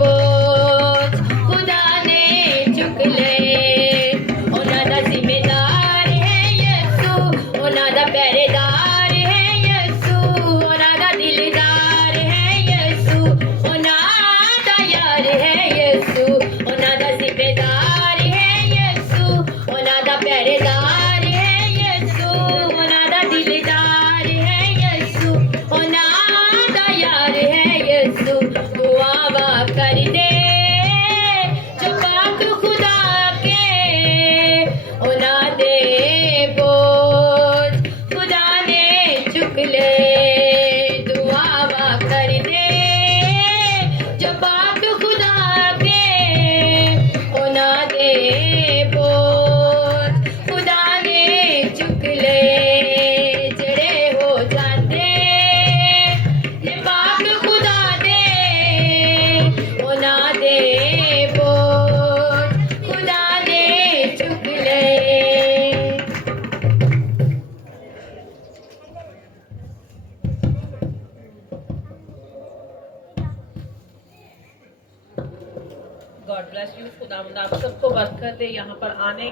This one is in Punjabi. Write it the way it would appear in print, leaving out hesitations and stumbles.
बोझ खुदा ने चुक ले ਉਹਨਾਂ ਦਾ ਜ਼ਿੰਮੇਦਾਰ ਹੈ ਯਿਸੂ ਉਹਨਾਂ ਦਾ ਪਹਿਰੇਦਾਰ ਹੈ ਯਿਸੂ ਉਹਨਾਂ ਦਾ ਦਿਲਦਾਰ ਹੈ ਯਿਸੂ ਉਹਨਾਂ ਦਾ ਯਾਰ ਹੈ ਯਿਸੂ ਉਹਨਾਂ ਦਾ ਜ਼ਿੰਮੇਦਾਰ ਹੈ ਯਿਸੂ ਉਹਨਾਂ ਦਾ ਪਹਿਰੇਦਾਰ ਹੈ ਯਿਸੂ ਉਹਨਾਂ ਦਾ ਦਿਲਦਾਰ ਹੈ ਯਿਸੂ ਉਹਨਾਂ ਦਾ ਯਾਰ ਹੈ ਯਿਸੂ ਦੁਆਵਾ ਕਰ ਦੇ ਜੋ ਪਾਕ ਖੁਦਾ ਕੇ ਉਹਨਾਂ ਦੇ ਬੋਝ ਖੁਦਾ ਨੇ ਚੁੱਕ ਲਏ ਦੁਆਵਾ ਕਰ ਦੇ ਜੋ ਪਾਕ ਖੁਦਾ ਕੇ ਉਹਨਾਂ ਦੇ ਬੋਝ ਖੁਦਾ ਨੇ ਚੁੱਕ ਲਏ ਜਿਹੜੇ ਹੋ ਜਾਂਦੇ ਨੇ ਪਾਕ ਖੁਦਾ ਦੇ ਉਹਨਾਂ ਦੇ ਬੋਝ ਖੁਦਾ ਨੇ ਚੁੱਕ ਲਏ गॉड ब्लेस यू। खुदावंद आप सबको बरकत दे यहाँ पर आने